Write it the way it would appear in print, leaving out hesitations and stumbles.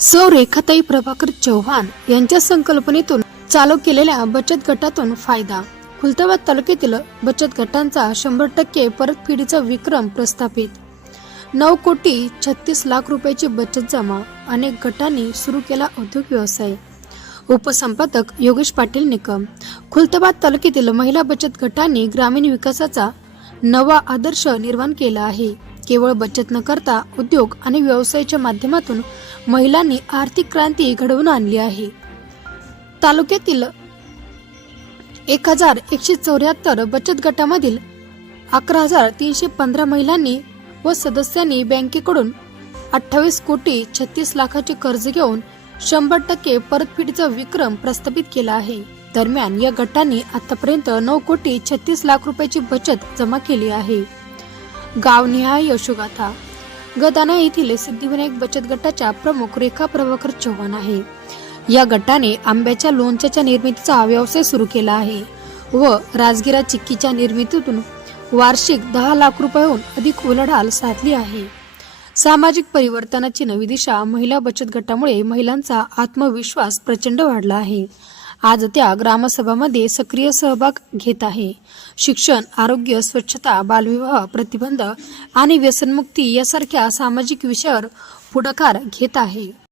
सौ रेखाताई प्रभाकर चव्हाण यांच्या संकल्पनेतून चालू केलेल्या बचत गटातून फायदा. खुलताबाद तालुक्यातील बचत गटांचा 100% परतफेडीचा विक्रम प्रस्थापित. 9,36,00,000 रुपयाची बचत जमा. अनेक गटांनी सुरू केला उद्योग व्यवसाय. उपसंपादक योगेश पाटील निकम. खुलताबाद तालुक्यातील महिला बचत गटांनी ग्रामीण विकासाचा नवा आदर्श निर्माण केला आहे. केवळ बचत न करता उद्योग आणि व्यवसायाच्या माध्यमातून महिलांनी आर्थिक क्रांती घडवून आणली आहे. तालुक्यातील 1,174 बचत गटामधील 11,315 महिलांनी व सदस्यांनी बँकेकडून 28,36,00,000चे कर्ज घेऊन 100% परतफेडीचा विक्रम प्रस्थापित केला आहे. दरम्यान या गटांनी आतापर्यंत 9,36,00,000 रुपयाची बचत जमा केली आहे. गावनिहाय यशोगाथा. गदाना येथील सिद्धिविनायक बचत गटाच्या प्रमुख रेखा प्रभाकर चव्हाण आहे. या गटाने आंब्याच्या लोणच्याच्या निर्मितीचा व्यवसाय सुरू केला आहे व राजगिरा चिक्कीच्या निर्मितीतून वार्षिक 10 लाख रुपयांहून अधिक उलाढाल साधली आहे. सामाजिक परिवर्तनाची नवी दिशा. महिला बचत गटामुळे महिलांचा आत्मविश्वास प्रचंड वाढला आहे. आज त्या ग्रामसभामध्ये सक्रिय सहभाग घेत आहे. शिक्षण, आरोग्य, स्वच्छता, बालविवाह प्रतिबंध आणि व्यसनमुक्ती यासारख्या सामाजिक विषयावर पुढाकार घेत आहे.